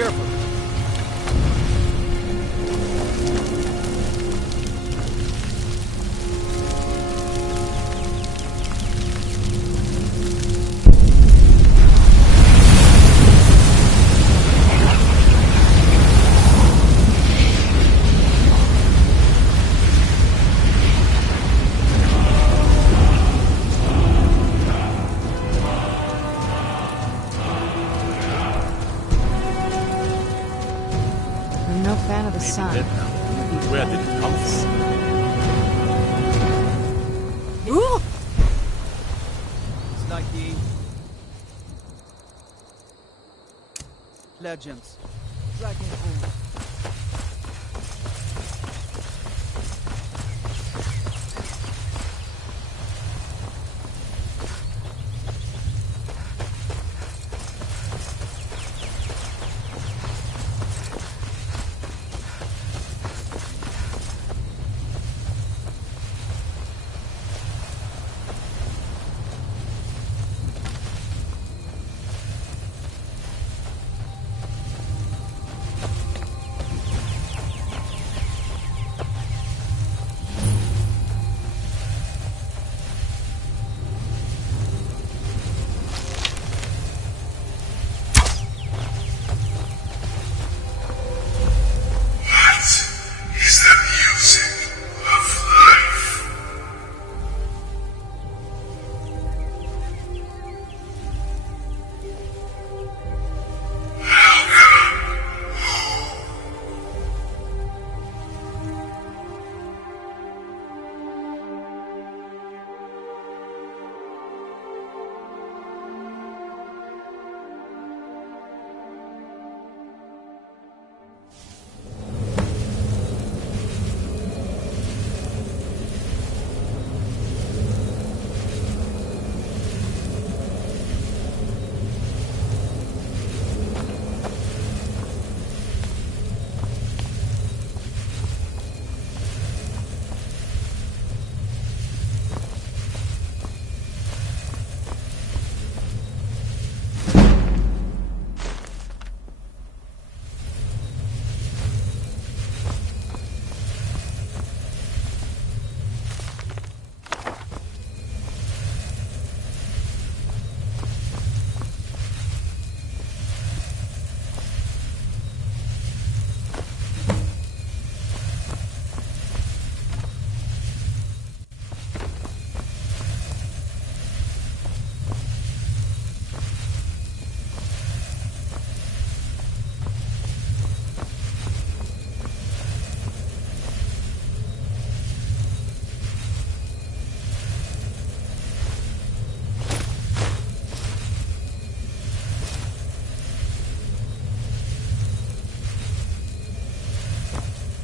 careful. I'm no fan of the sun. Where did it come from? Ooh! It's like the legends. Dragon Ball.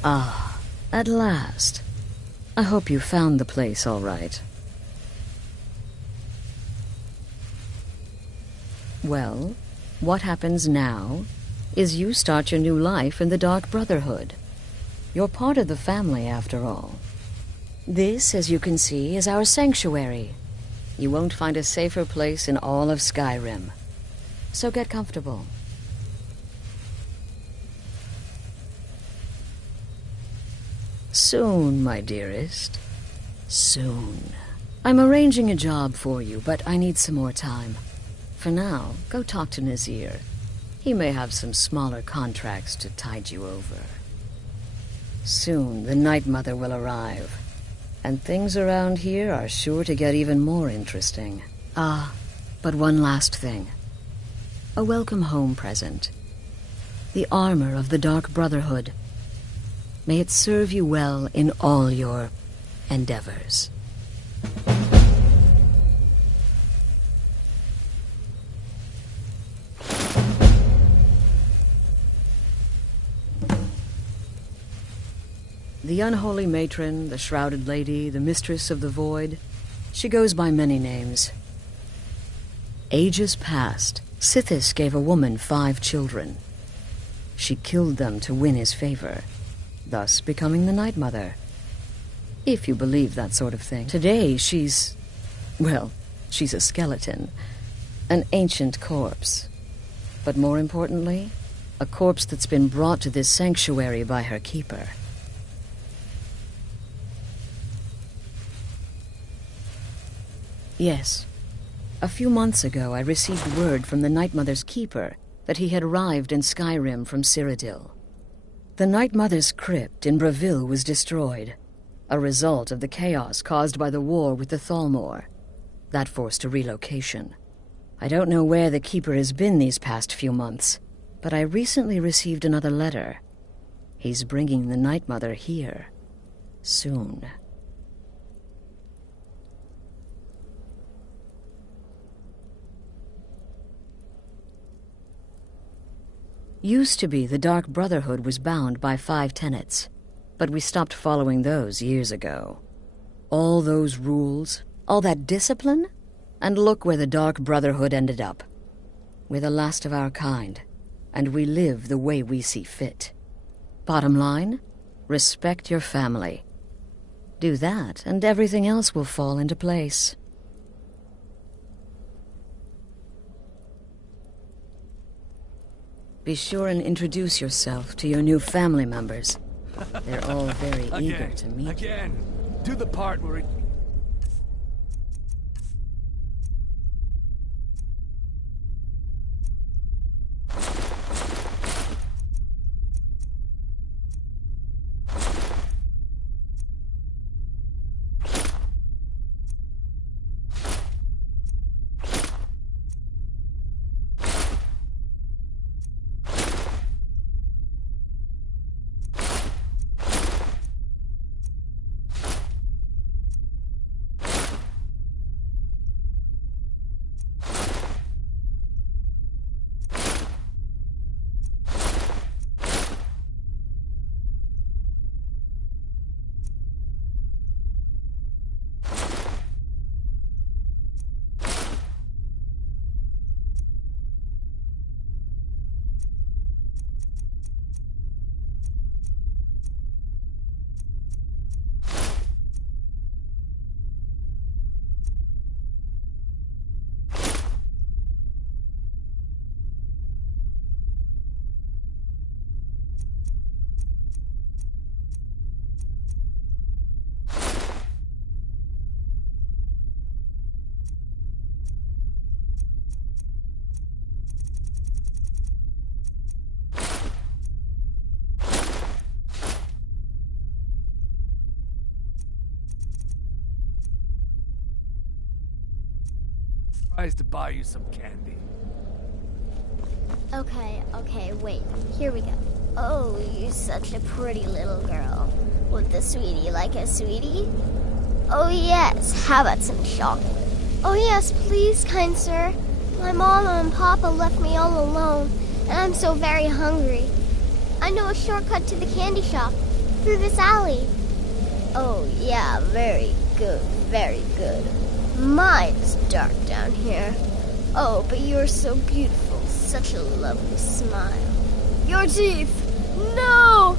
Ah, at last. I hope you found the place all right. Well, what happens now is you start your new life in the Dark Brotherhood. You're part of the family, after all. This, as you can see, is our sanctuary. You won't find a safer place in all of Skyrim. So get comfortable. Soon, my dearest. Soon. I'm arranging a job for you, but I need some more time. For now, go talk to Nazir. He may have some smaller contracts to tide you over. Soon, the Night Mother will arrive, and things around here are sure to get even more interesting. Ah, but one last thing. A welcome home present. The armor of the Dark Brotherhood. May it serve you well in all your endeavors. The unholy matron, the shrouded lady, the mistress of the void, she goes by many names. Ages past, Sithis gave a woman 5 children. She killed them to win his favor, thus becoming the Night Mother. If you believe that sort of thing. Today, she's a skeleton. An ancient corpse. But more importantly, A corpse that's been brought to this sanctuary by her keeper. Yes. A few months ago, I received word from the Night Mother's keeper that he had arrived in Skyrim from Cyrodiil. The Night Mother's crypt in Bravil was destroyed, a result of the chaos caused by the war with the Thalmor. That forced a relocation. I don't know where the keeper has been these past few months, but I recently received another letter. He's bringing the Night Mother here. Soon. Used to be the Dark Brotherhood was bound by 5 tenets, but we stopped following those years ago. All those rules, all that discipline, and look where the Dark Brotherhood ended up. We're the last of our kind, and we live the way we see fit. Bottom line, respect your family. Do that, and everything else will fall into place. Be sure and introduce yourself to your new family members. They're all very eager to meet you. Again. Do the part where it... tries to buy you some candy. Okay, wait. Here we go. Oh, you're such a pretty little girl. With the sweetie like a sweetie? Oh yes, how about some chocolate? Oh yes, please, kind sir. My mama and papa left me all alone, and I'm so very hungry. I know a shortcut to the candy shop, through this alley. Oh yeah, very good, very good. My, it's dark down here. Oh, but you're so beautiful, such a lovely smile. Your teeth! No!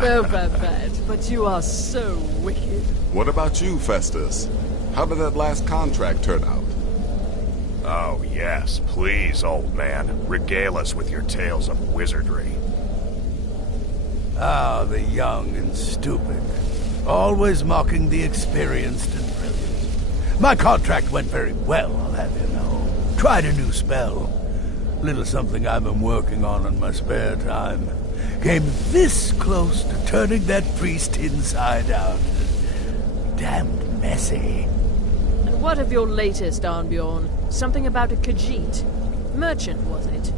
No, Babette, but you are so wicked. What about you, Festus? How did that last contract turn out? Oh, yes, please, old man. Regale us with your tales of wizardry. Ah, the young and stupid. Always mocking the experienced and brilliant. My contract went very well, I'll have you know. Tried a new spell. Little something I've been working on in my spare time. Came this close to turning that priest inside out. Damned messy. And what of your latest, Arnbjorn? Something about a Khajiit. Merchant, wasn't it?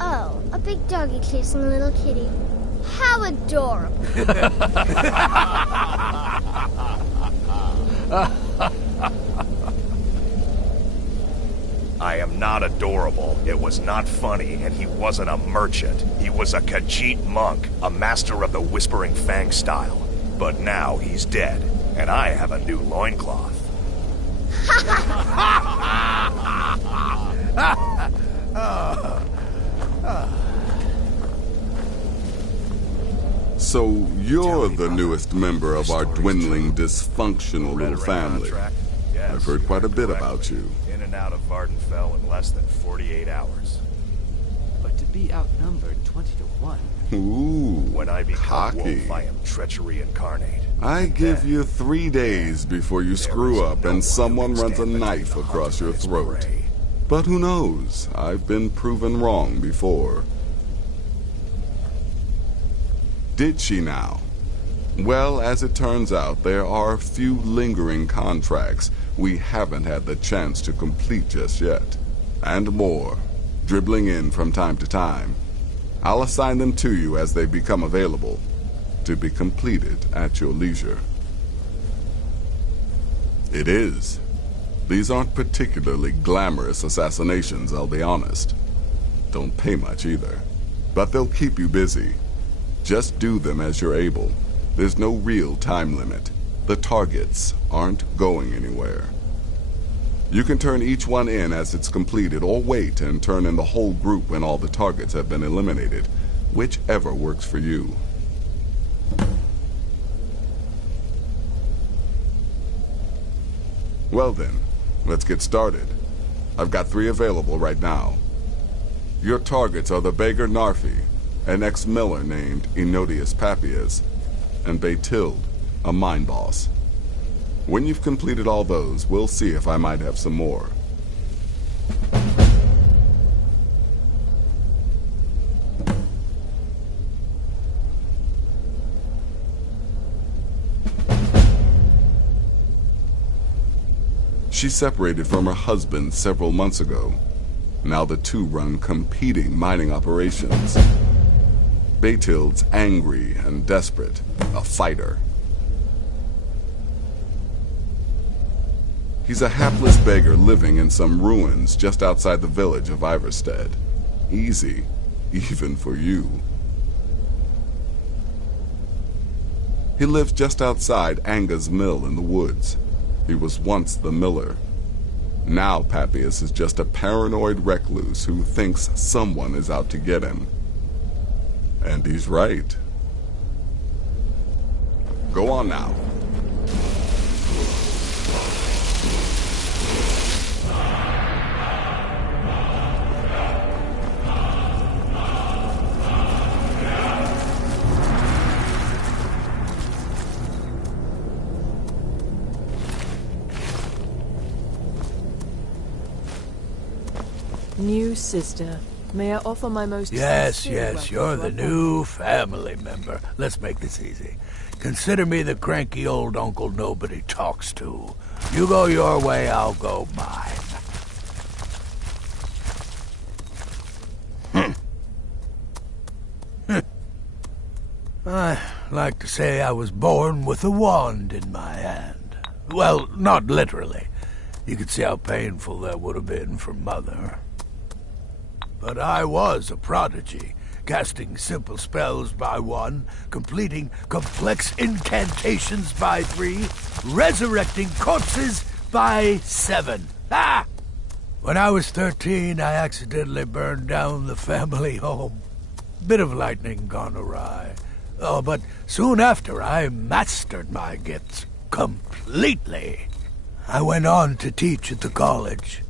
Oh, a big doggy chasing a little kitty. How adorable. I am not adorable. It was not funny, and he wasn't a merchant. He was a Khajiit monk, a master of the Whispering Fang style. But now he's dead, and I have a new loincloth. So you're the newest member of our dwindling, dysfunctional little family. I've heard quite a bit about you. In and out of Vardenfell in less than 48 hours. But to be outnumbered 20 to 1. Ooh, When I become cocky. wolf, I am treachery incarnate. I give you 3 days before you screw up and someone runs a knife across your throat. But who knows? I've been proven wrong before. Did she now? Well, as it turns out, there are a few lingering contracts we haven't had the chance to complete just yet. And more, dribbling in from time to time. I'll assign them to you as they become available, to be completed at your leisure. It is. These aren't particularly glamorous assassinations, I'll be honest. Don't pay much either. But they'll keep you busy. Just do them as you're able. There's no real time limit. The targets aren't going anywhere. You can turn each one in as it's completed, or wait and turn in the whole group when all the targets have been eliminated. Whichever works for you. Well then, let's get started. I've got 3 available right now. Your targets are the beggar Narfi, an ex-miller named Enodius Papias, and Beytild, a mine boss. When you've completed all those, we'll see if I might have some more. She separated from her husband several months ago. Now the two run competing mining operations. Beytild's angry and desperate, a fighter. He's a hapless beggar living in some ruins just outside the village of Iverstead. Easy, even for you. He lives just outside Anga's mill in the woods. He was once the miller. Now Papias is just a paranoid recluse who thinks someone is out to get him. And he's right. Go on now. New sister, may I offer my most Yes, sincere yes, welcome you're to the our new family member. Let's make this easy. Consider me the cranky old uncle nobody talks to. You go your way, I'll go mine. I like to say I was born with a wand in my hand. Well, not literally. You could see how painful that would have been for Mother. But I was a prodigy, casting simple spells by 1, completing complex incantations by 3, resurrecting corpses by 7. Ah! When I was 13, I accidentally burned down the family home. Bit of lightning gone awry. Oh, but soon after, I mastered my gifts completely. I went on to teach at the college.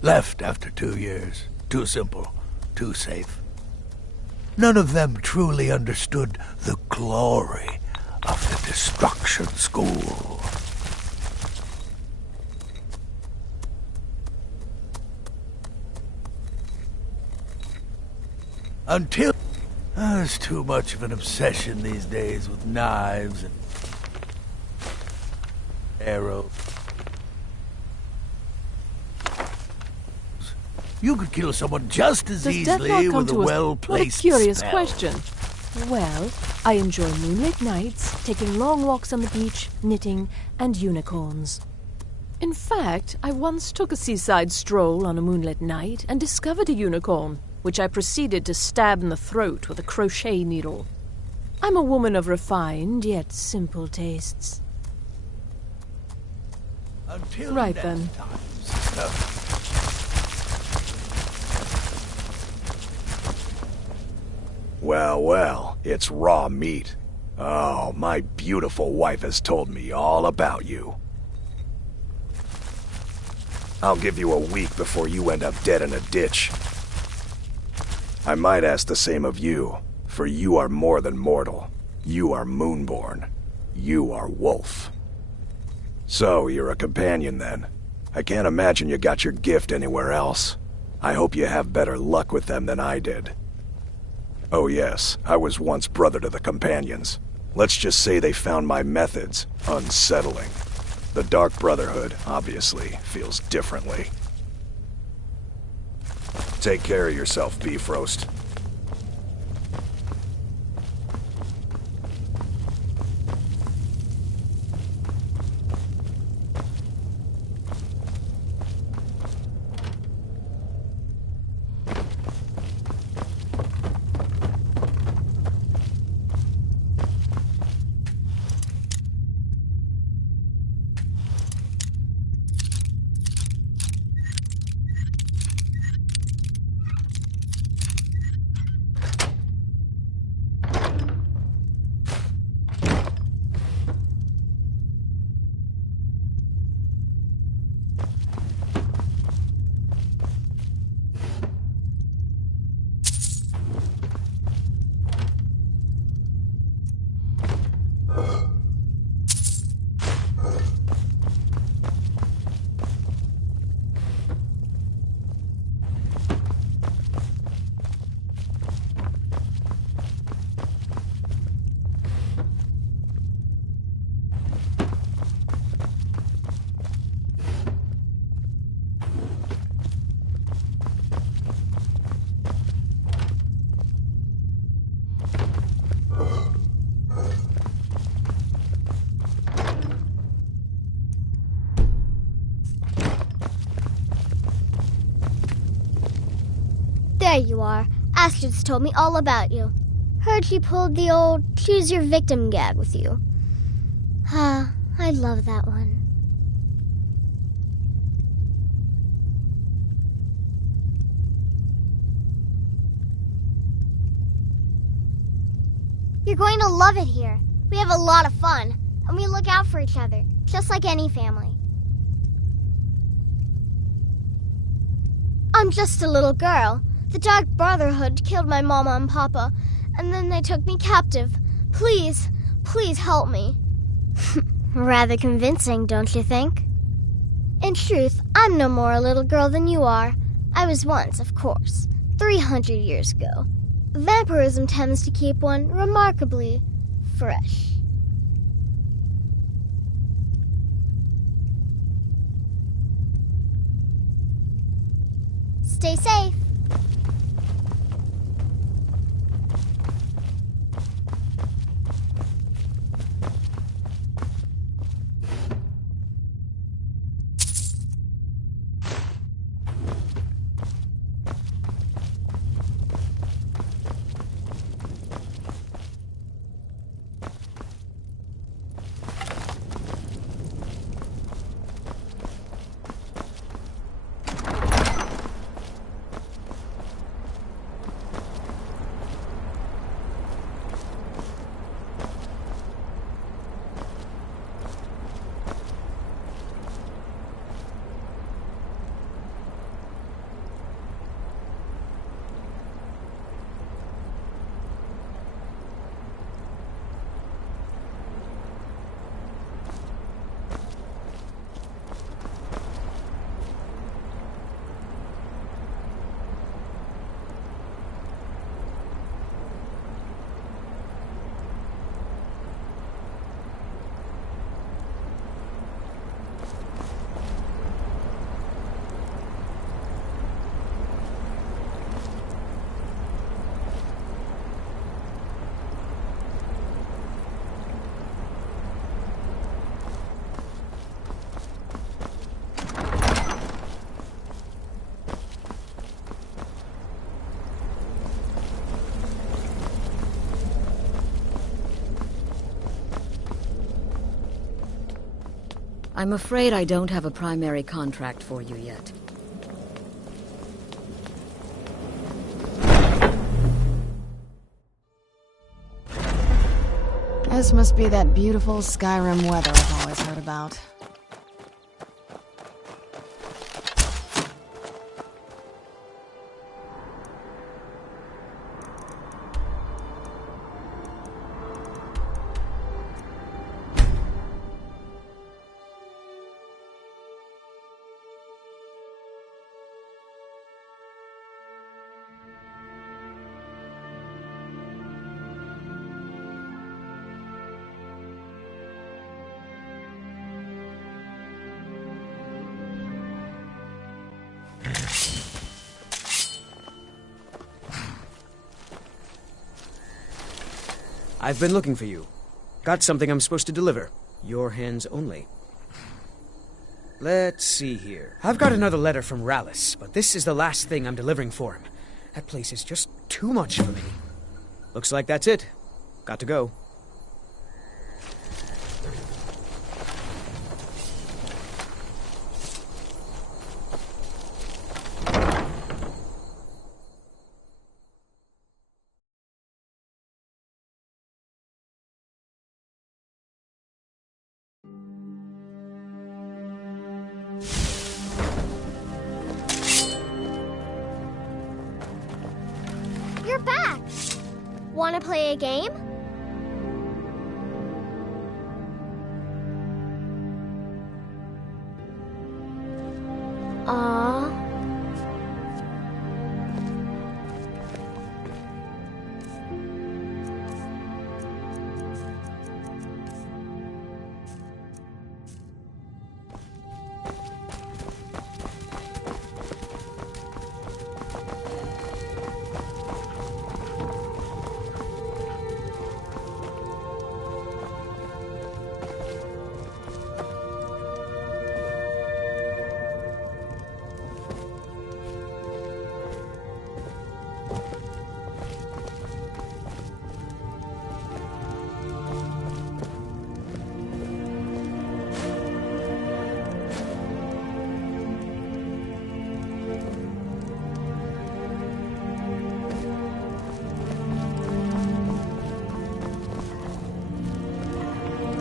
Left after 2 years. Too simple, too safe. None of them truly understood the glory of the Destruction School. Until... there's too much of an obsession these days with knives and arrows. You could kill someone just as Does death not easily come with a to us? well-placed What a curious spell. question. Well, I enjoy moonlit nights, taking long walks on the beach, knitting, and unicorns. In fact, I once took a seaside stroll on a moonlit night and discovered a unicorn, which I proceeded to stab in the throat with a crochet needle. I'm a woman of refined yet simple tastes. Until Right next then. time, sister. Well, well, it's raw meat. Oh, my beautiful wife has told me all about you. I'll give you a week before you end up dead in a ditch. I might ask the same of you, for you are more than mortal. You are Moonborn. You are Wolf. So, you're a companion then. I can't imagine you got your gift anywhere else. I hope you have better luck with them than I did. Oh yes, I was once brother to the companions. Let's just say they found my methods unsettling. The Dark Brotherhood, obviously, feels differently. Take care of yourself, Beef Roast. There you are. Astrid's told me all about you. Heard you pulled the old choose your victim gag with you. Ah, I love that one. You're going to love it here. We have a lot of fun, and we look out for each other, just like any family. I'm just a little girl. The Dark Brotherhood killed my mama and papa, and then they took me captive. Please, please help me. Rather convincing, don't you think? In truth, I'm no more a little girl than you are. I was once, of course, 300 years ago. Vampirism tends to keep one remarkably fresh. Stay safe. I'm afraid I don't have a primary contract for you yet. This must be that beautiful Skyrim weather I've always heard about. I've been looking for you. Got something I'm supposed to deliver. Your hands only. Let's see here. I've got another letter from Rallis, but this is the last thing I'm delivering for him. That place is just too much for me. Looks like that's it. Got to go. You're back. Want to play a game? Aww.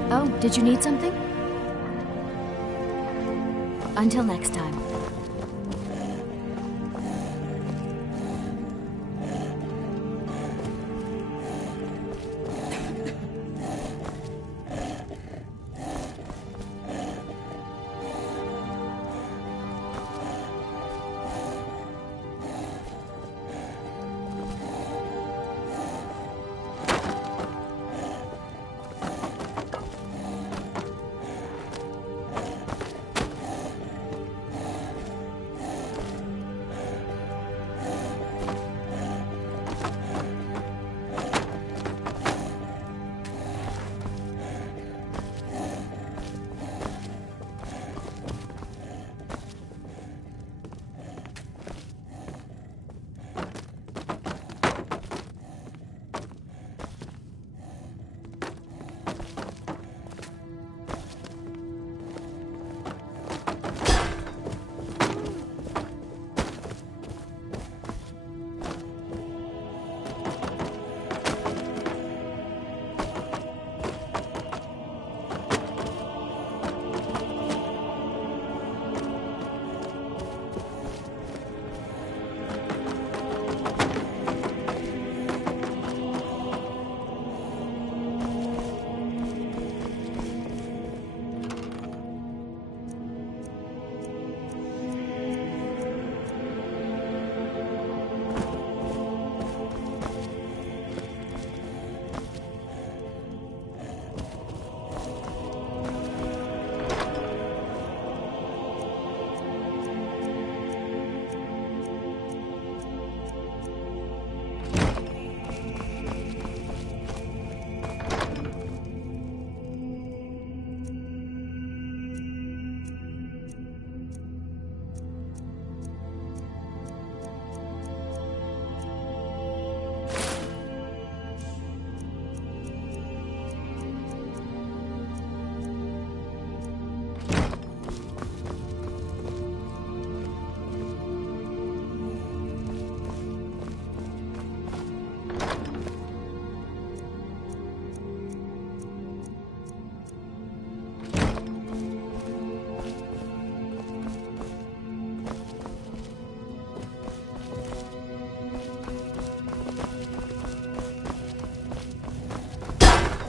Oh, did you need something? Until next time.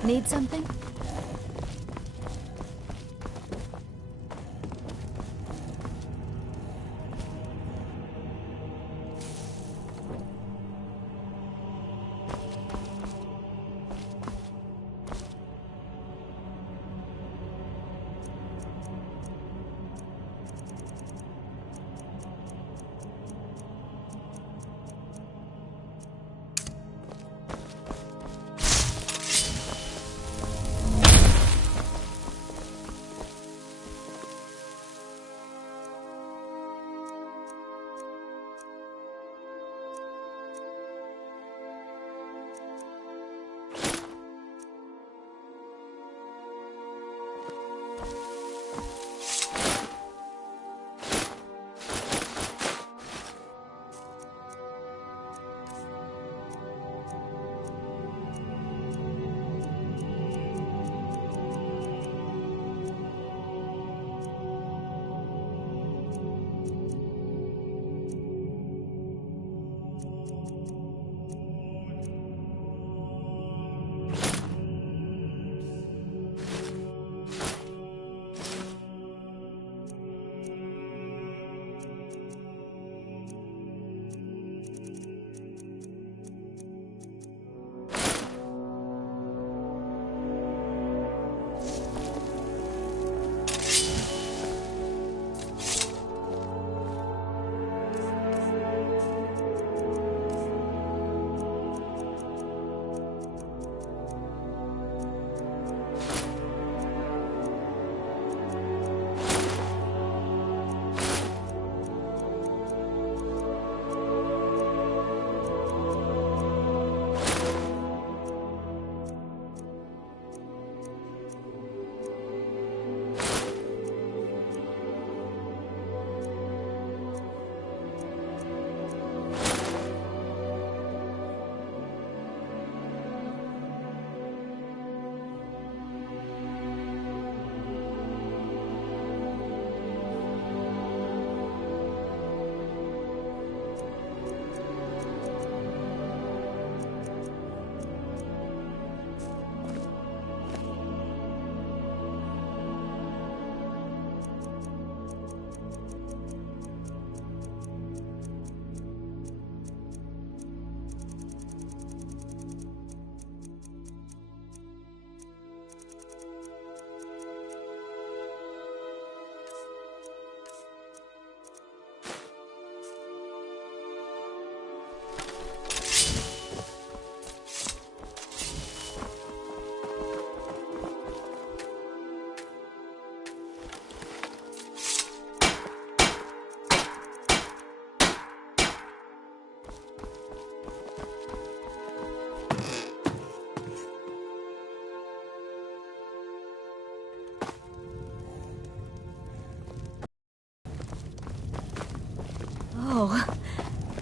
Need something?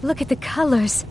Look at the colors.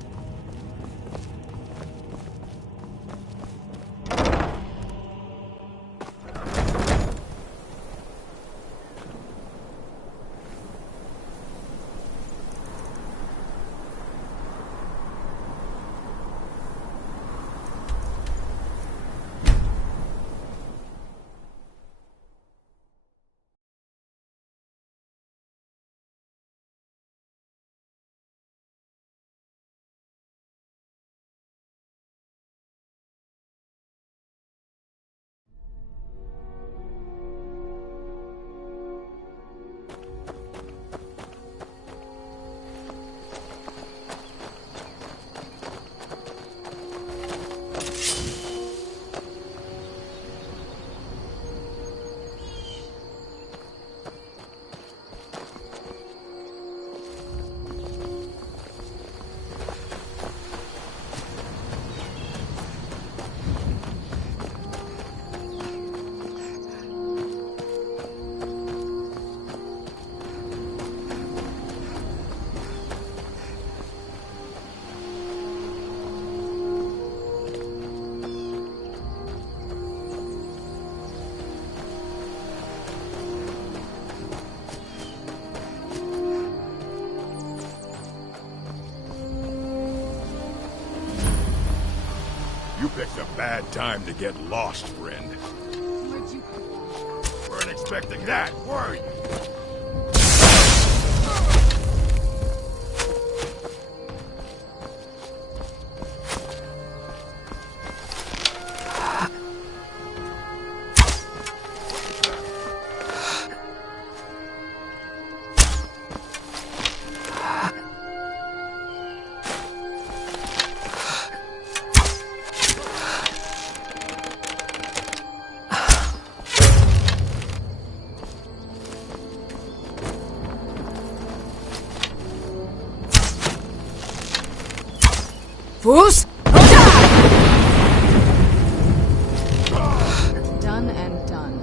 You picked a bad time to get lost, friend. Weren't expecting that, were you? Fools! Done and done.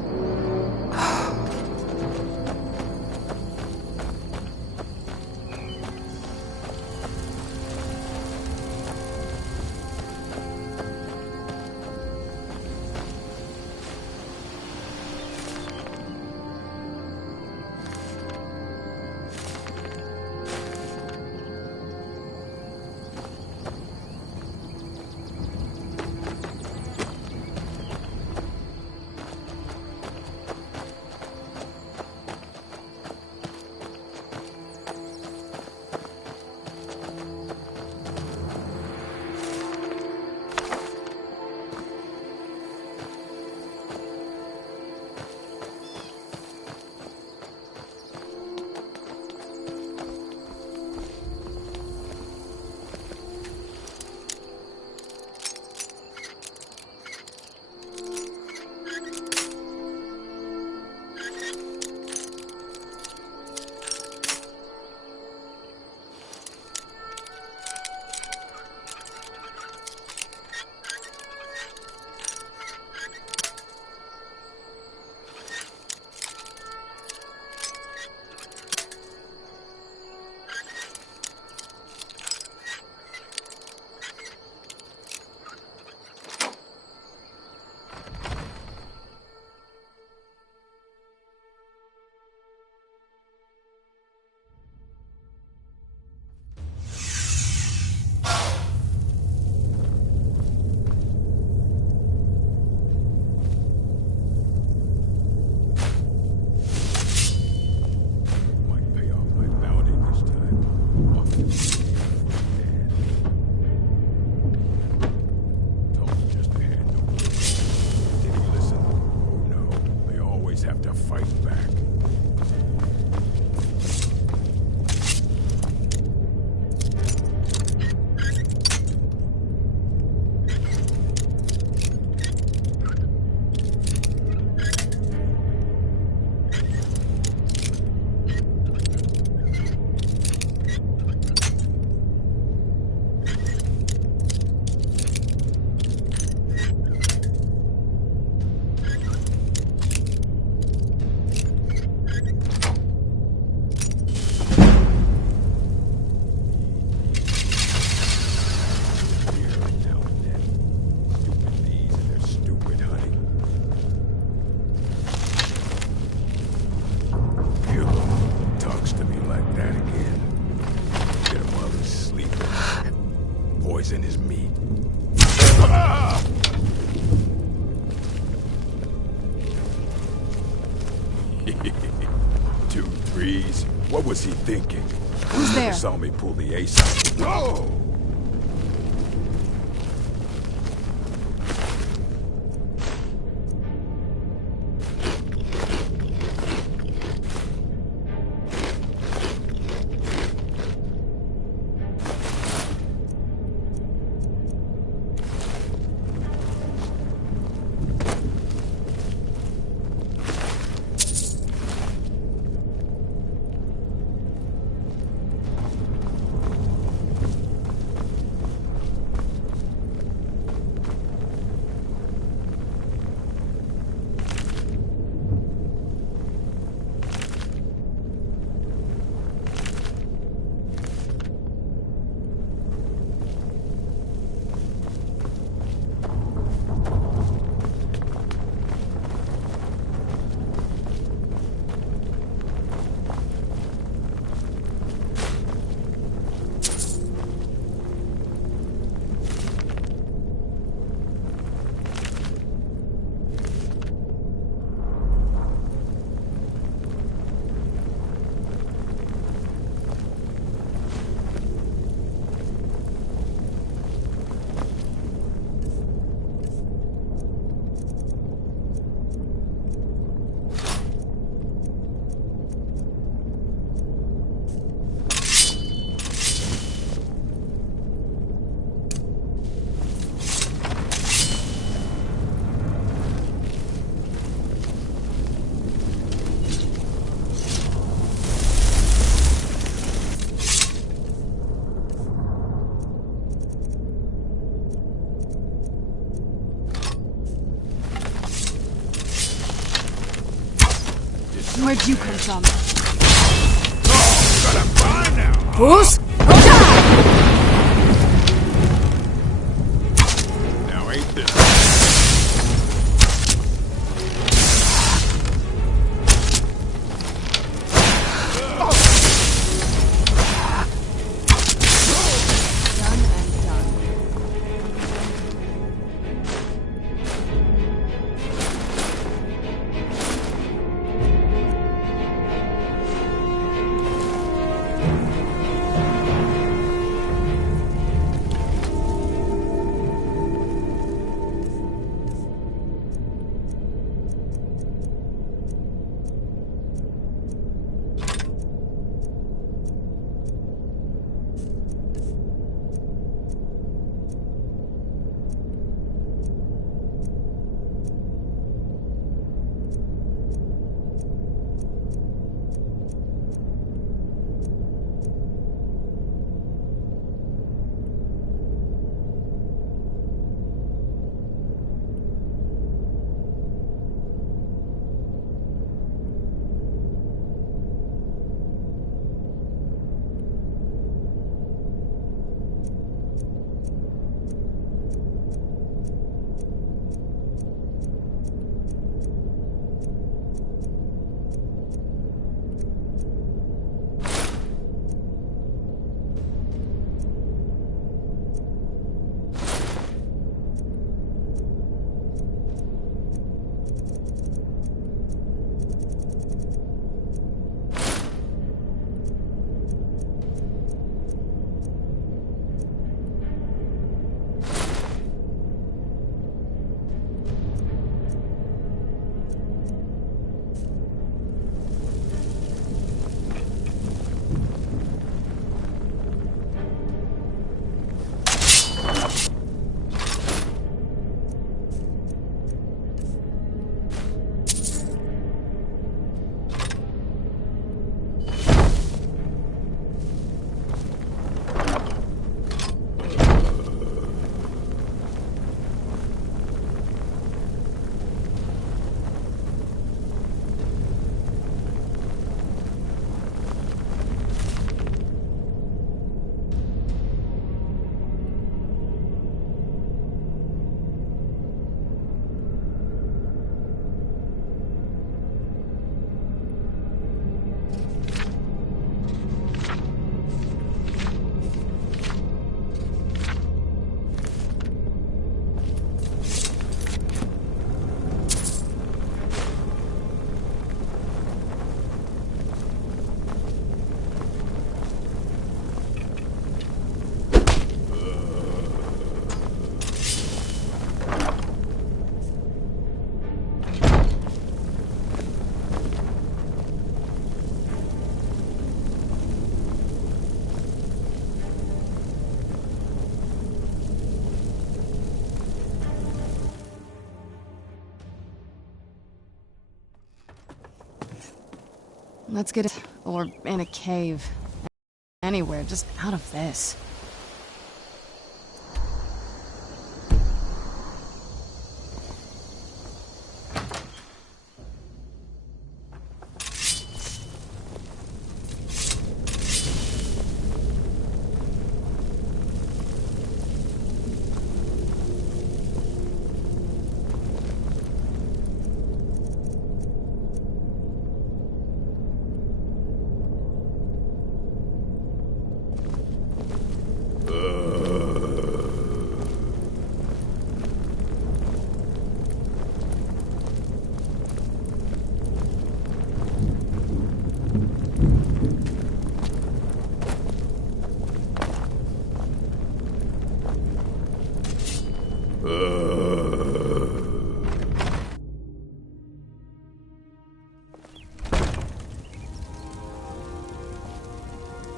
poison his meat. Two threes. What was he thinking? Who's there? Saw me pull the ace out. Oh! Where'd you come from? Oh, gonna burn now! Who's? Now ain't this... Let's get it. Or in a cave. Anywhere, just out of this.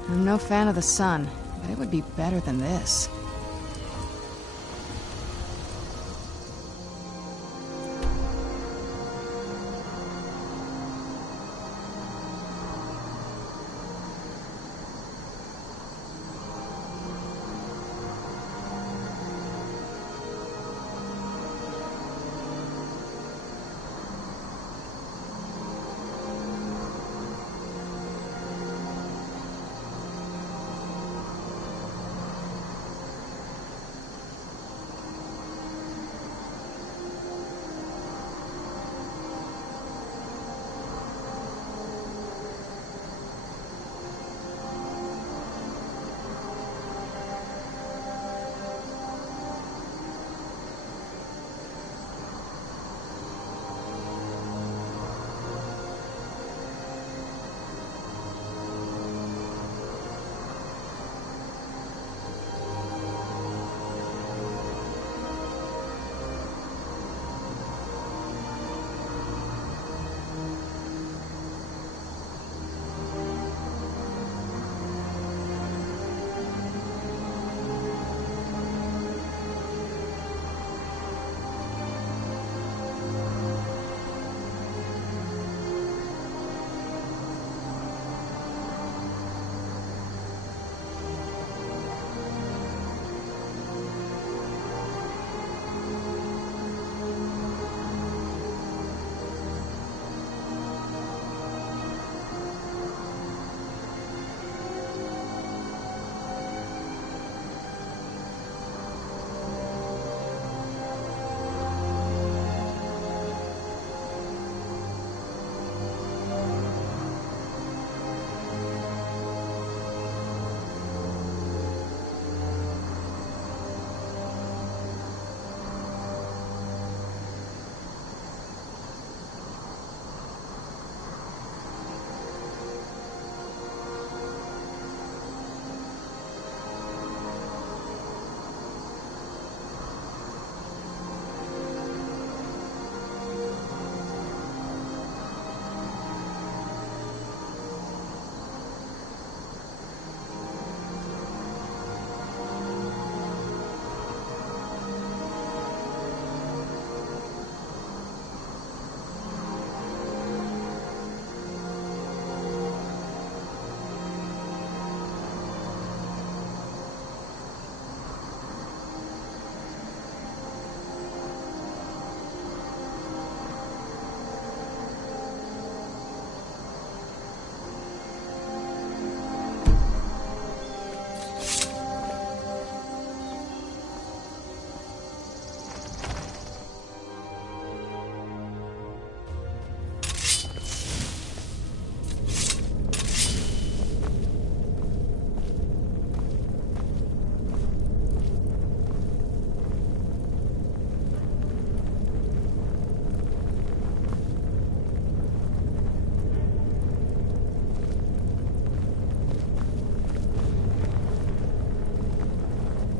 I'm no fan of the sun, but it would be better than this.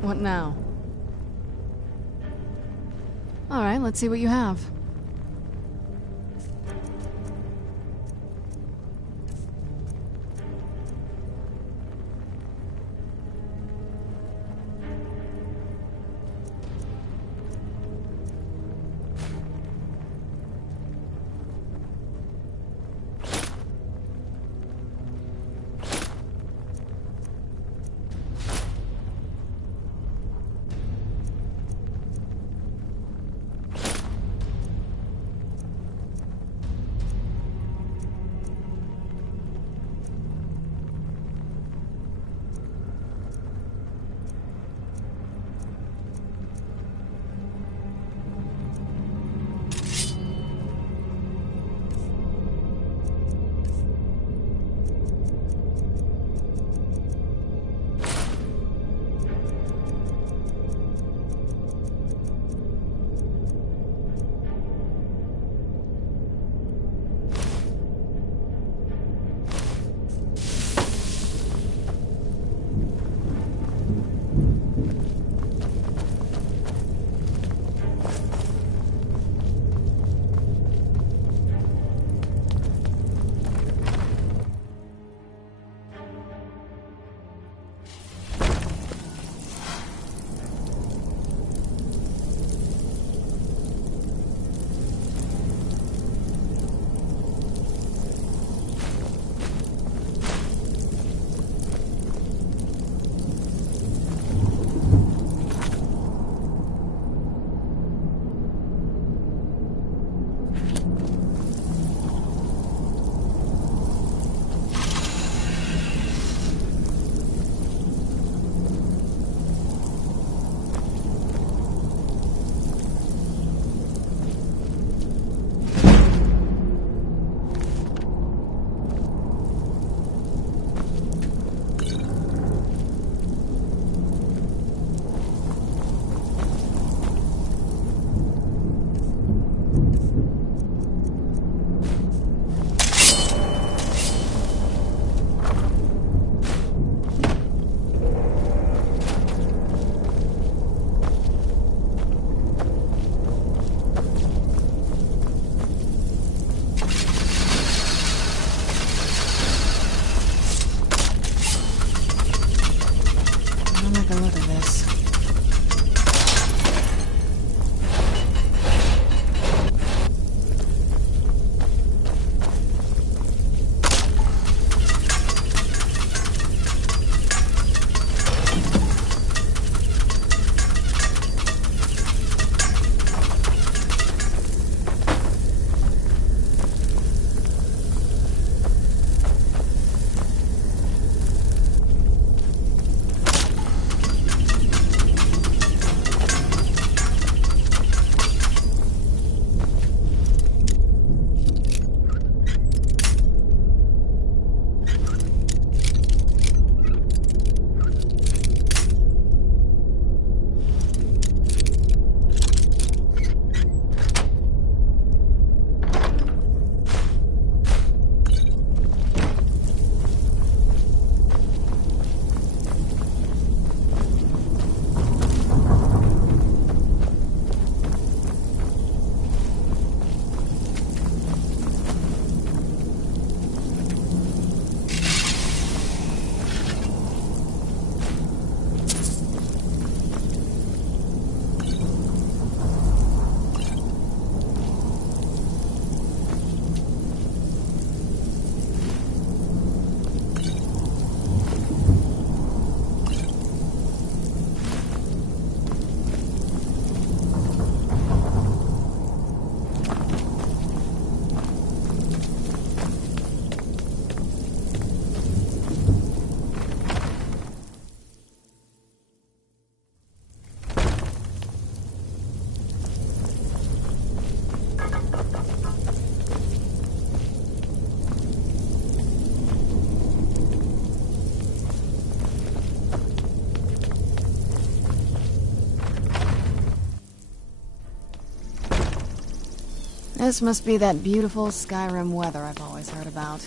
What now? Alright, let's see what you have. This must be that beautiful Skyrim weather I've always heard about.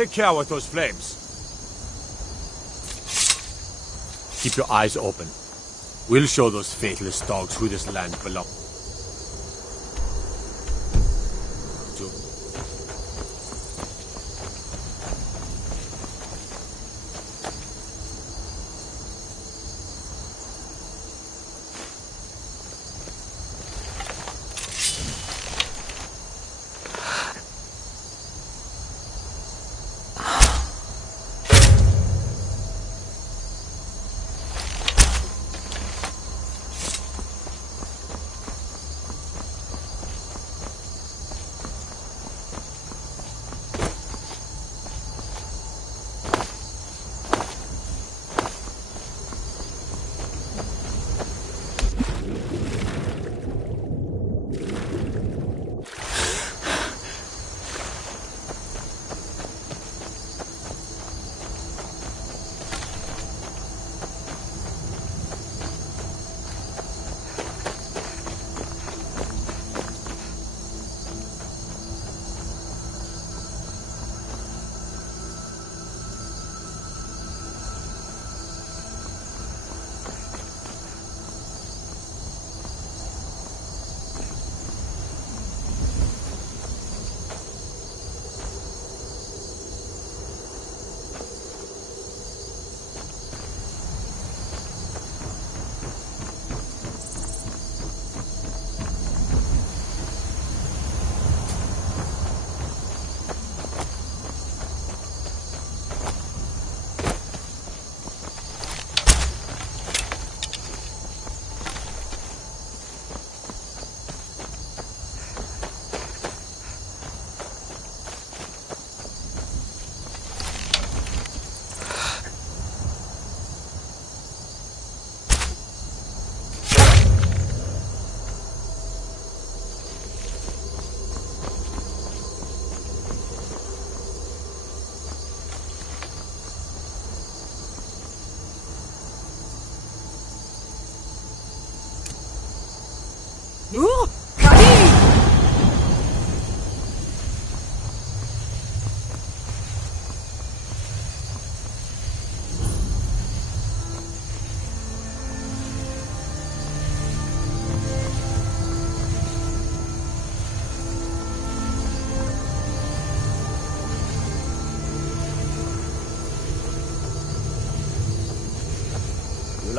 Take care with those flames. Keep your eyes open. We'll show those faithless dogs who this land belongs to.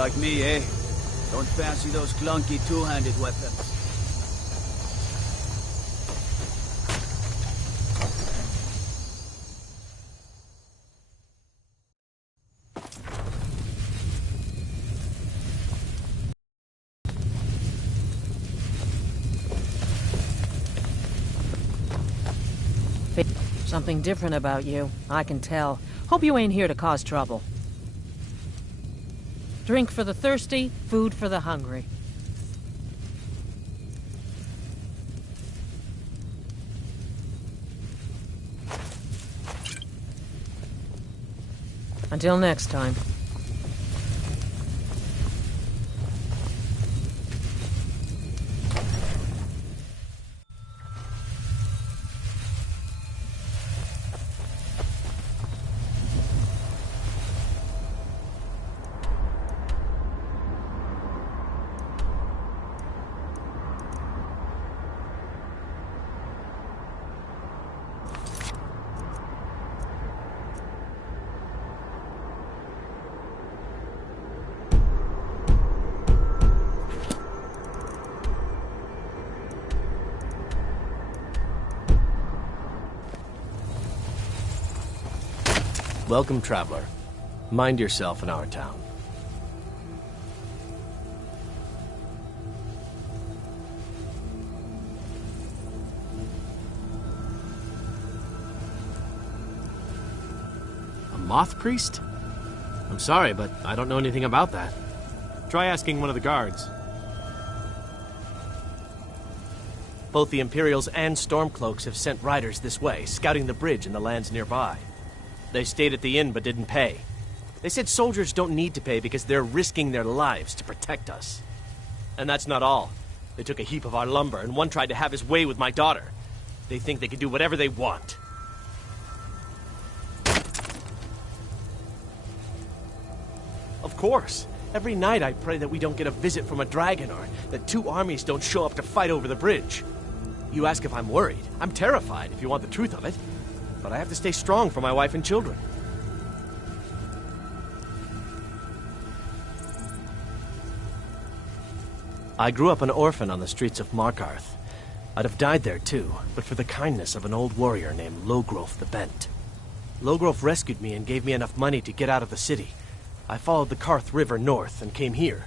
like me, eh? Don't fancy those clunky two-handed weapons. Something different about you, I can tell. Hope you ain't here to cause trouble. Drink for the thirsty, food for the hungry. Until next time. Welcome, traveler. Mind yourself in our town. A moth priest? I'm sorry, but I don't know anything about that. Try asking one of the guards. Both the Imperials and Stormcloaks have sent riders this way, scouting the bridge and the lands nearby. They stayed at the inn but didn't pay. They said soldiers don't need to pay because they're risking their lives to protect us. And that's not all. They took a heap of our lumber, and one tried to have his way with my daughter. They think they can do whatever they want. Of course. Every night I pray that we don't get a visit from a dragon, or that two armies don't show up to fight over the bridge. You ask if I'm worried. I'm terrified, if you want the truth of it. But I have to stay strong for my wife and children. I grew up an orphan on the streets of Markarth. I'd have died there too, but for the kindness of an old warrior named Logrove the Bent. Logrove rescued me and gave me enough money to get out of the city. I followed the Karth River north and came here.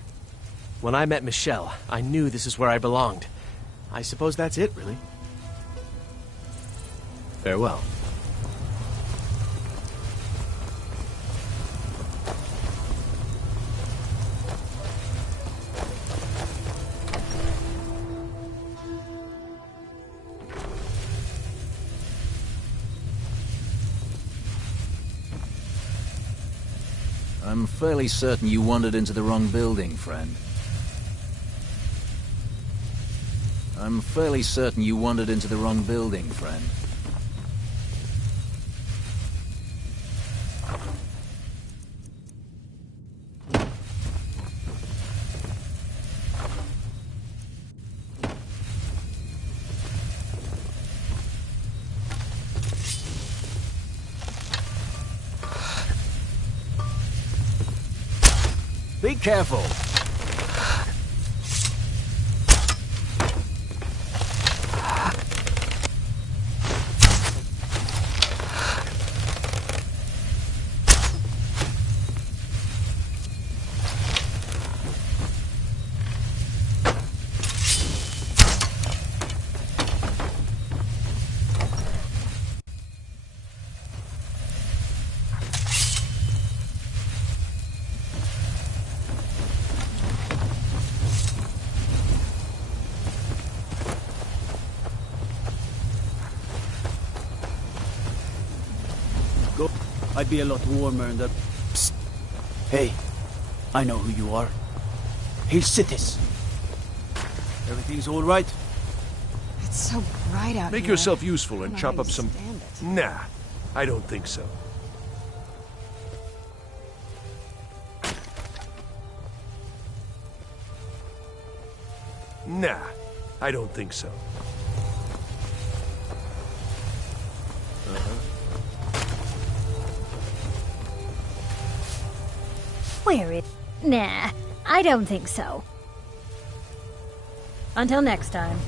When I met Michelle, I knew this is where I belonged. I suppose that's it, really. Farewell. I'm fairly certain you wandered into the wrong building, friend. I'm fairly certain you wandered into the wrong building, friend. Be careful. I'd be a lot warmer in the... Psst. Hey, I know who you are. Here's Sithis. Everything's all right? It's so bright out Make here. yourself useful and I chop don't up some... stand it. Nah, I don't think so. Nah, I don't think so. Where is... Nah, I don't think so. Until next time.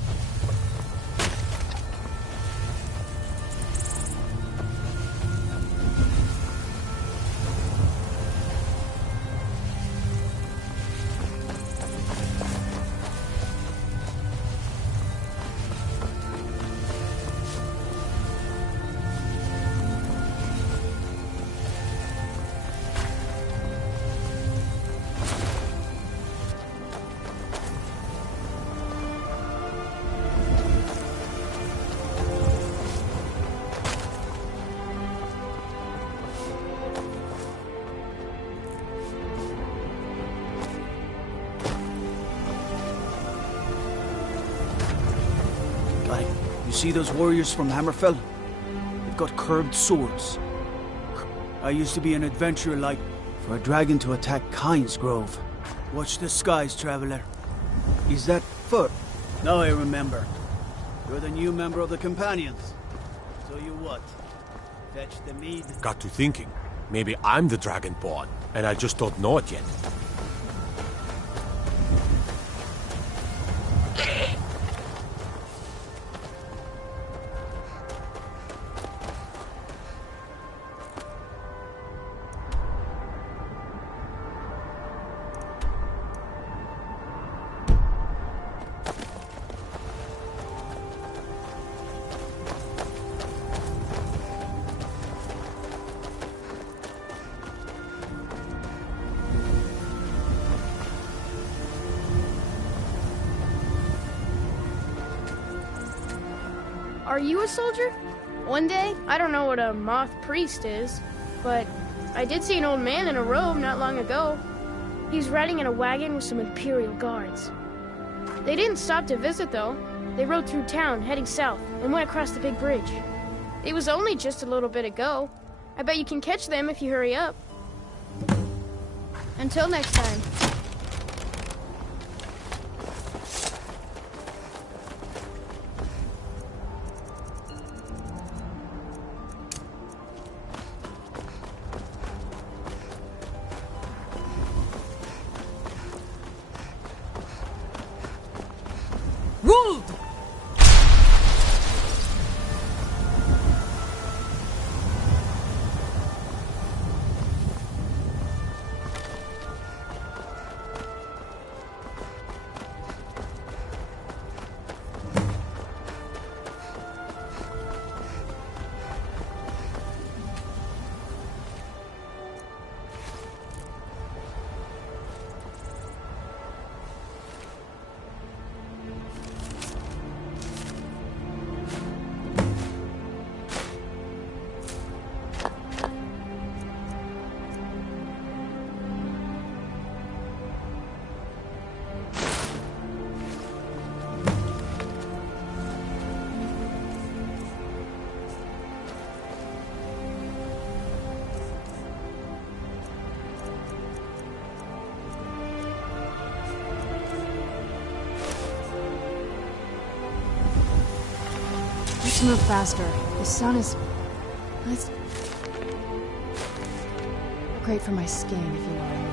You see those warriors from Hammerfell? They've got curved swords. I used to be an adventurer like for a dragon to attack Kyne's Grove. Watch the skies, traveler. Is that Fur? Now I remember. You're the new member of the Companions. So you what? Fetch the mead? Got to thinking. Maybe I'm the Dragonborn, and I just don't know it yet. Are you a soldier? One day, I don't know what a moth priest is, but I did see an old man in a robe not long ago. He's riding in a wagon with some Imperial guards. They didn't stop to visit, though. They rode through town, heading south, and went across the big bridge. It was only just a little bit ago. I bet you can catch them if you hurry up. Until next time. Ruled! Let's move faster. The sun is... It's... great for my skin, if you know what I mean.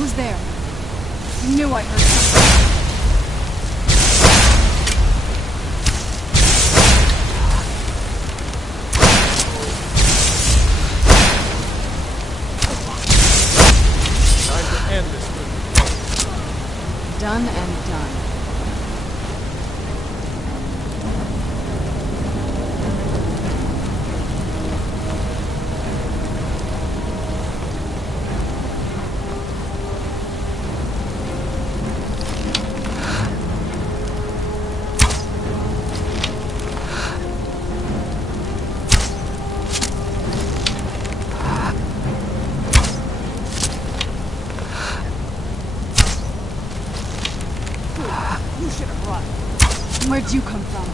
Who's there? I knew I heard something. Time to end this movie. Done and done. Where'd you come from?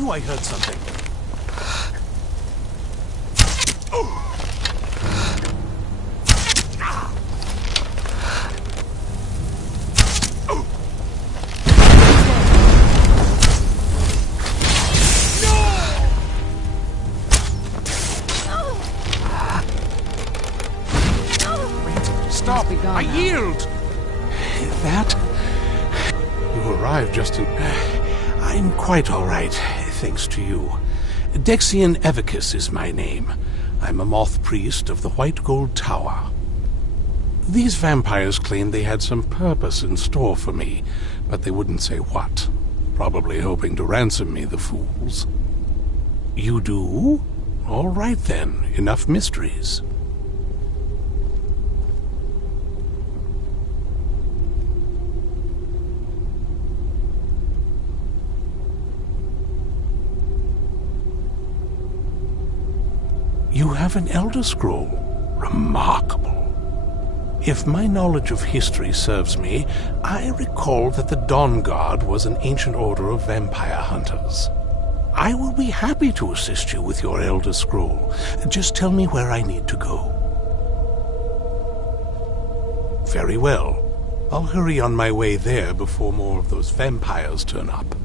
knew I heard something. Stop! I yield! That? You arrived just in... I'm quite all right, thanks to you. Dexian Evicus is my name. I'm a moth priest of the White Gold Tower. These vampires claimed they had some purpose in store for me, but they wouldn't say what. Probably hoping to ransom me, the fools. You do? All right then, enough mysteries. You have an Elder Scroll. Remarkable. If my knowledge of history serves me, I recall that the Dawn Guard was an ancient order of vampire hunters. I will be happy to assist you with your Elder Scroll. Just tell me where I need to go. Very well. I'll hurry on my way there before more of those vampires turn up.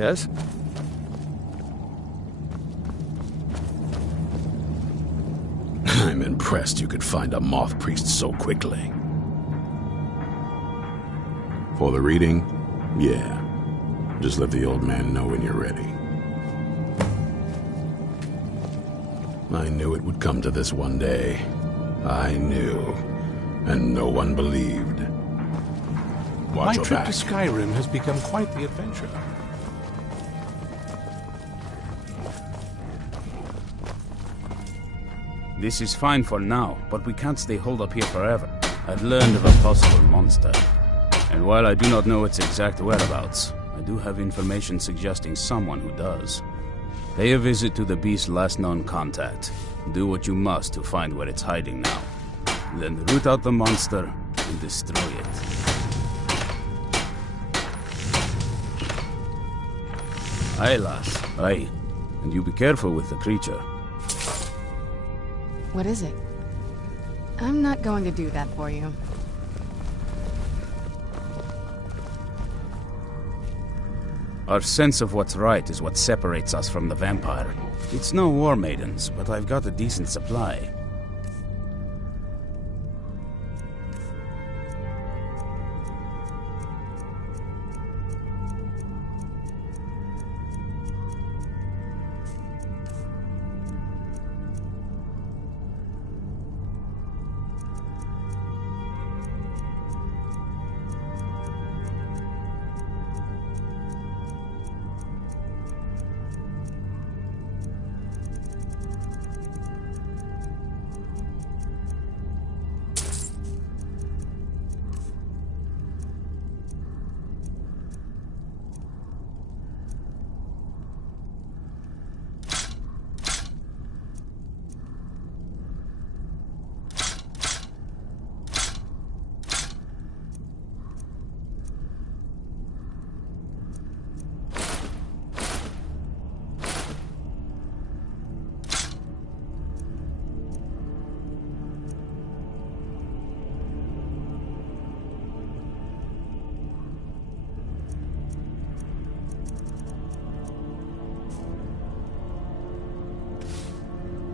Yes? I'm impressed you could find a moth priest so quickly. For the reading? Yeah. Just let the old man know when you're ready. I knew it would come to this one day. I knew. And no one believed. Watch your My trip back. to Skyrim has become quite the adventure. This is fine for now, but we can't stay holed up here forever. I've learned of a possible monster. And while I do not know its exact whereabouts, I do have information suggesting someone who does. Pay a visit to the beast's last known contact. Do what you must to find where it's hiding now. Then root out the monster and destroy it. Aye, lass. Aye. And you be careful with the creature. What is it? I'm not going to do that for you. Our sense of what's right is what separates us from the vampire. It's no war maidens, but I've got a decent supply.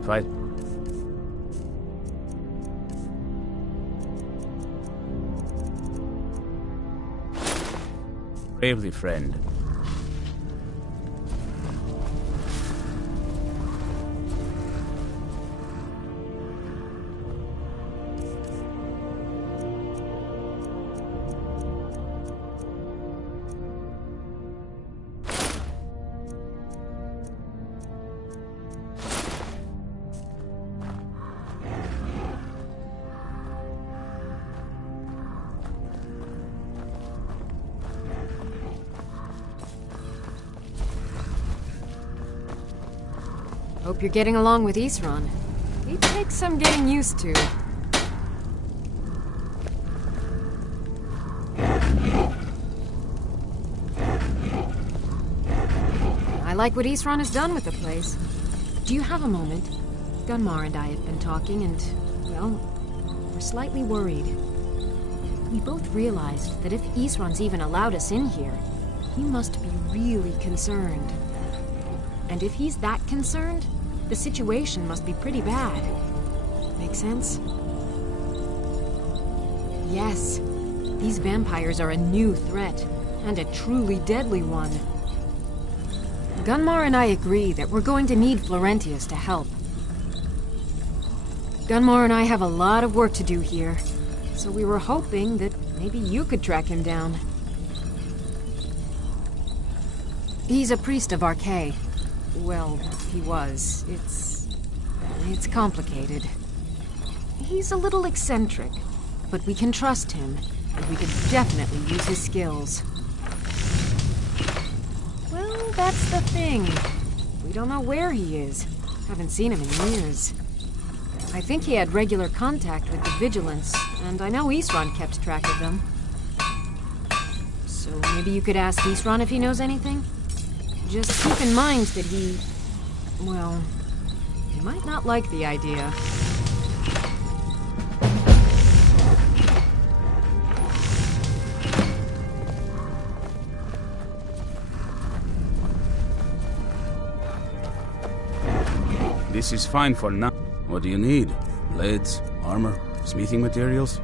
Fight. Bravely, friend. Hope you're getting along with Isran. He takes some getting used to. I like what Isran has done with the place. Do you have a moment? Gunmar and I have been talking and, well, we're slightly worried. We both realized that if Isran's even allowed us in here, he must be really concerned. And if he's that concerned, the situation must be pretty bad. Make sense? Yes. These vampires are a new threat, and a truly deadly one. Gunmar and I agree that we're going to need Florentius to help. Gunmar and I have a lot of work to do here, so we were hoping that maybe you could track him down. He's a priest of Archay. Well, he was. It's complicated. He's a little eccentric, but we can trust him, and we can definitely use his skills. Well, that's the thing. We don't know where he is. Haven't seen him in years. I think he had regular contact with the Vigilance, and I know Isran kept track of them. So maybe you could ask Isran if he knows anything? Just keep in mind that he might not like the idea. This is fine for now. What do you need? Blades, armor, smithing materials?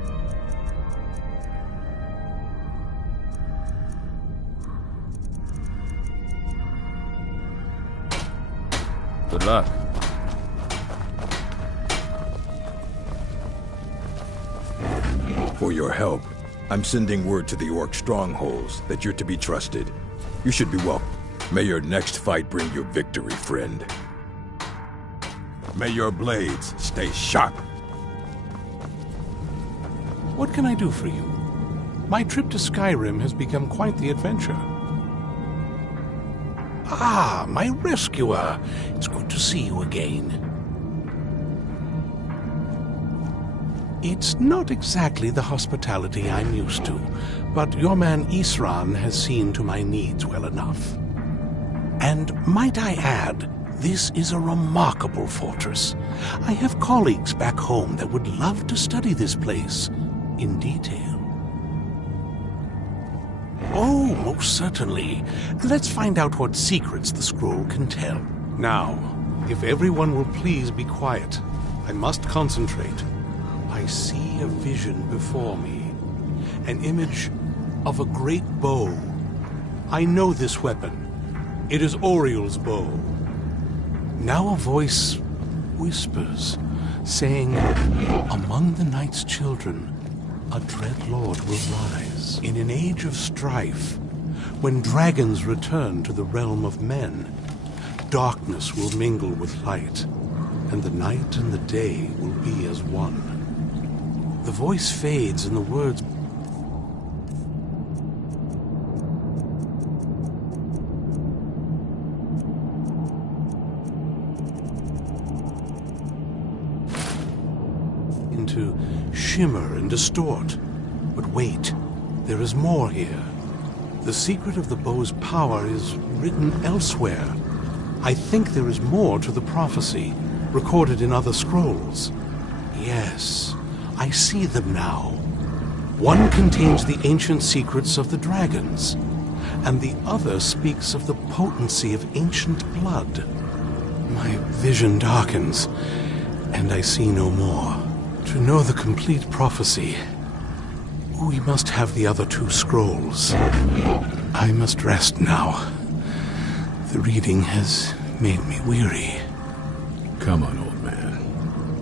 Good luck. For your help, I'm sending word to the Orc strongholds that you're to be trusted. You should be welcome. May your next fight bring you victory, friend. May your blades stay sharp. What can I do for you? My trip to Skyrim has become quite the adventure. Ah, my rescuer. It's good to see you again. It's not exactly the hospitality I'm used to, but your man Isran has seen to my needs well enough. And might I add, this is a remarkable fortress. I have colleagues back home that would love to study this place in detail. Oh, most certainly. Let's find out what secrets the scroll can tell. Now, if everyone will please be quiet, I must concentrate. I see a vision before me, an image of a great bow. I know this weapon. It is Oriel's bow. Now a voice whispers, saying, among the night's children, a dread lord will rise. In an age of strife, when dragons return to the realm of men, darkness will mingle with light, and the night and the day will be as one. The voice fades and the words into shimmer and distort. But wait, there is more here. The secret of the bow's power is written elsewhere. I think there is more to the prophecy, recorded in other scrolls. Yes, I see them now. One contains the ancient secrets of the dragons, and the other speaks of the potency of ancient blood. My vision darkens, and I see no more. To know the complete prophecy, we must have the other two scrolls. I must rest now. The reading has made me weary. Come on, old man.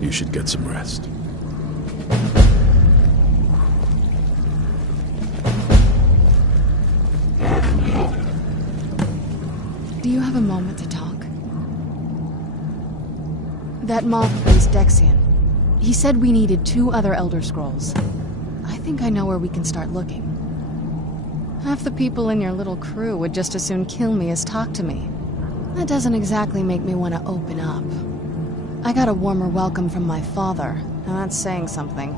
You should get some rest. Do you have a moment to talk? That moth priest Dexian. He said we needed 2 other Elder Scrolls. I think I know where we can start looking. Half the people in your little crew would just as soon kill me as talk to me. That doesn't exactly make me want to open up. I got a warmer welcome from my father, and that's saying something.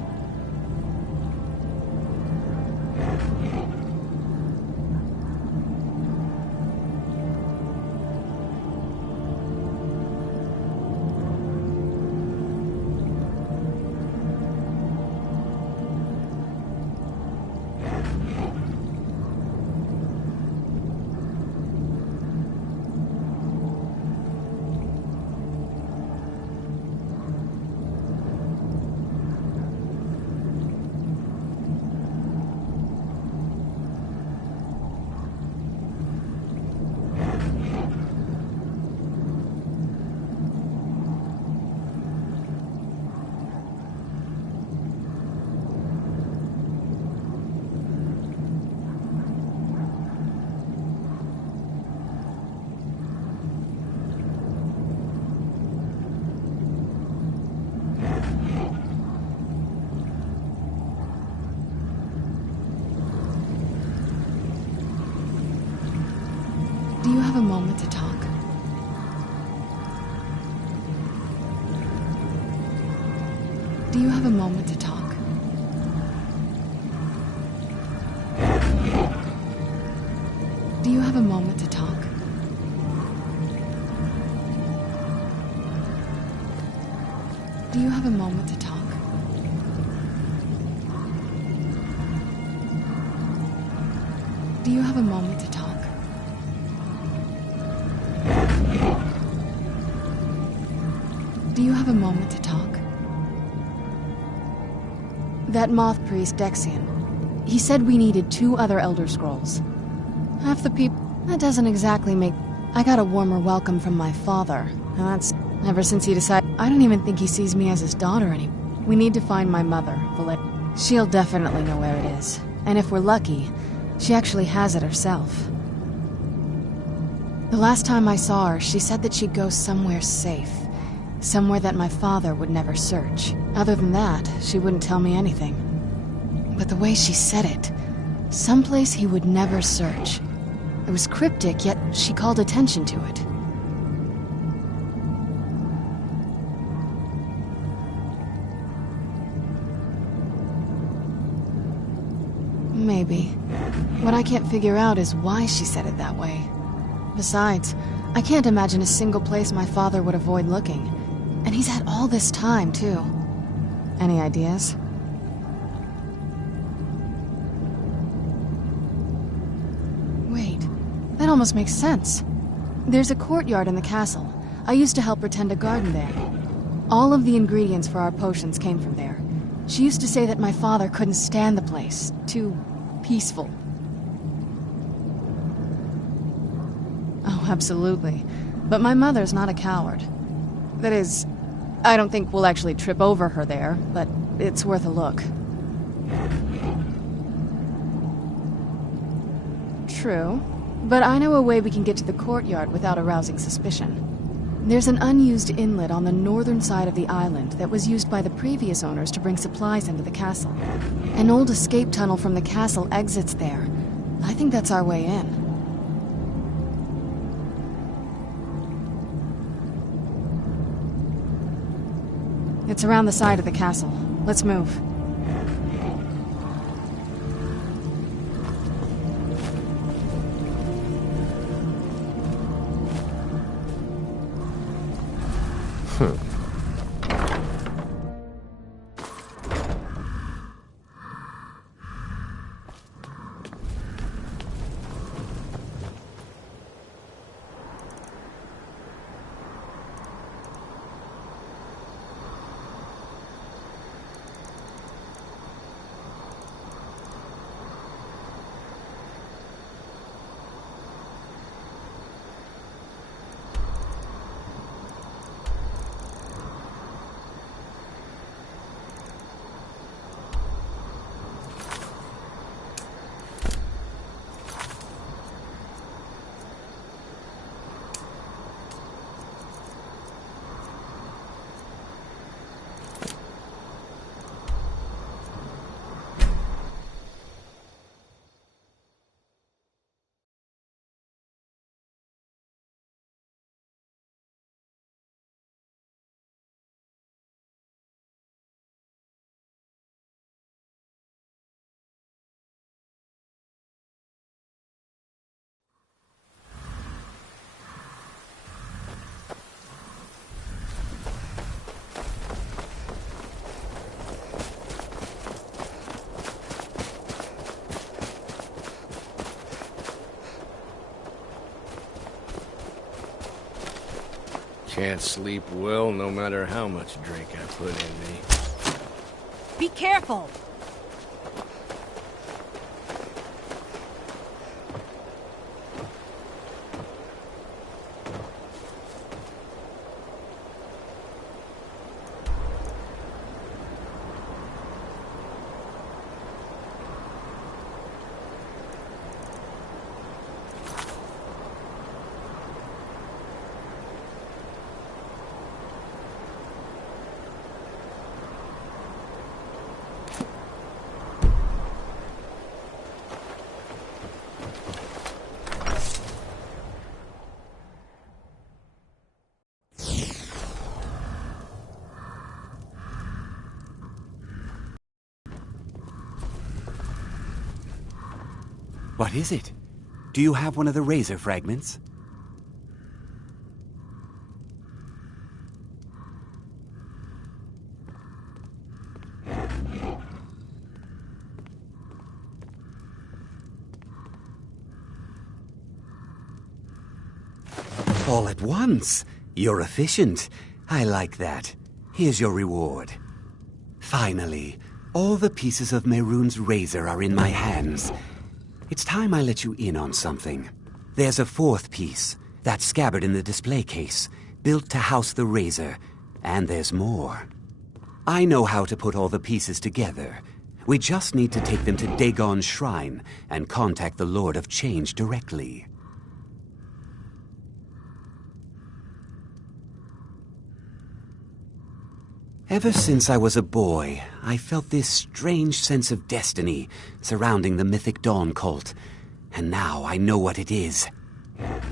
Do you have a moment to talk? Do you have a moment to talk? Do you have a moment to talk? Do you have a moment to talk? Do you have a moment to talk? have a moment to talk? That moth priest, Dexian, he said we needed 2 other Elder Scrolls. Half the people... That doesn't exactly make... I got a warmer welcome from my father, and that's ever since he decided... I don't even think he sees me as his daughter anymore. We need to find my mother, Valet. She'll definitely know where it is. And if we're lucky, she actually has it herself. The last time I saw her, she said that she'd go somewhere safe. Somewhere that my father would never search. Other than that, she wouldn't tell me anything. But the way she said it, someplace he would never search. It was cryptic, yet she called attention to it. Maybe. What I can't figure out is why she said it that way. Besides, I can't imagine a single place my father would avoid looking. And he's had all this time, too. Any ideas? Wait, that almost makes sense. There's a courtyard in the castle. I used to help her tend a garden there. All of the ingredients for our potions came from there. She used to say that my father couldn't stand the place. Too peaceful. Oh, absolutely. But my mother's not a coward. That is, I don't think we'll actually trip over her there, but it's worth a look. True, but I know a way we can get to the courtyard without arousing suspicion. There's an unused inlet on the northern side of the island that was used by the previous owners to bring supplies into the castle. An old escape tunnel from the castle exits there. I think that's our way in. It's around the side of the castle. Let's move. Can't sleep well no matter how much drink I put in me. Be careful! What is it? Do you have one of the razor fragments? All at once. You're efficient. I like that. Here's your reward. Finally, all the pieces of Mehrunes' razor are in my hands. It's time I let you in on something. There's a fourth piece, that scabbard in the display case, built to house the razor. And there's more. I know how to put all the pieces together. We just need to take them to Dagon's shrine and contact the Lord of Change directly. Ever since I was a boy, I felt this strange sense of destiny surrounding the mythic Dawn cult. And now I know what it is.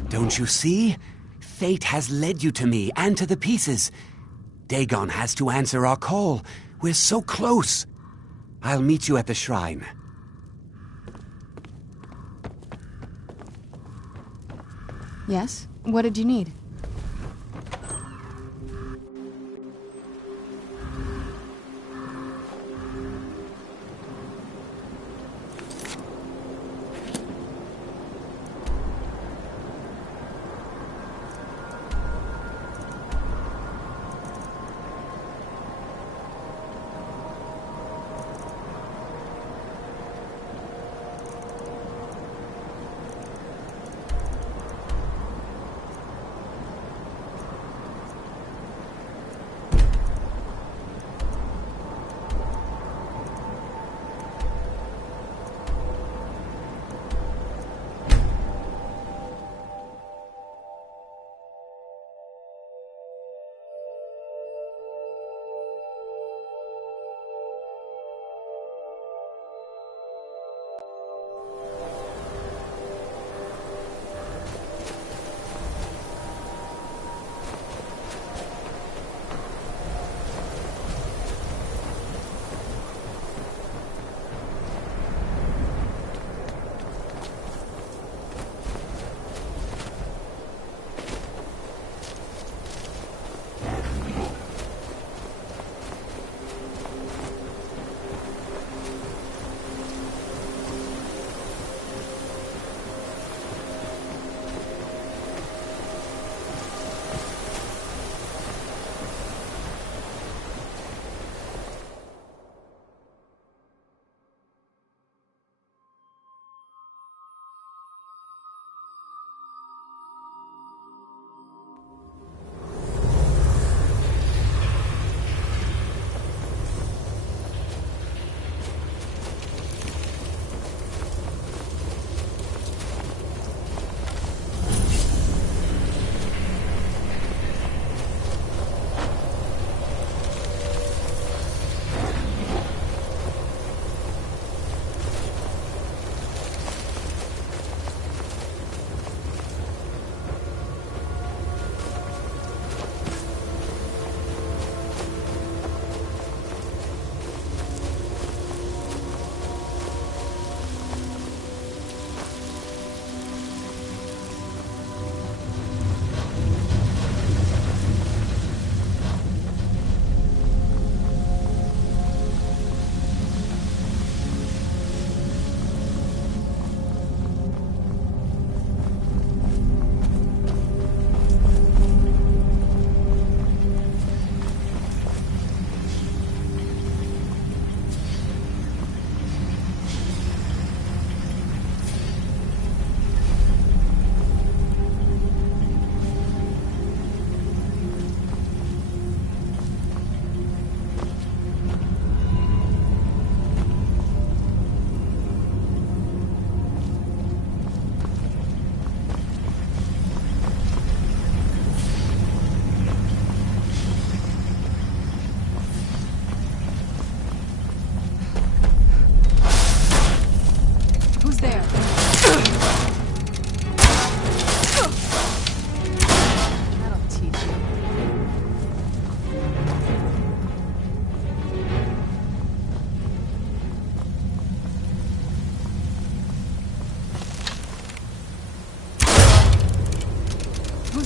Don't you see? Fate has led you to me and to the pieces. Dagon has to answer our call. We're so close. I'll meet you at the shrine. Yes? What did you need?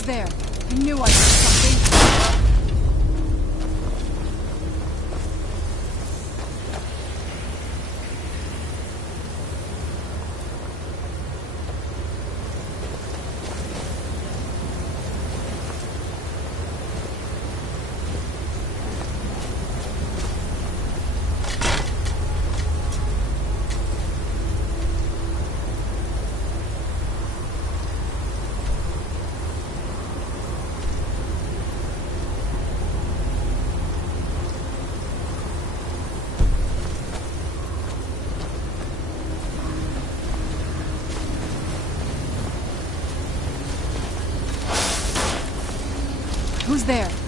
there. I knew I heard something. Who's there?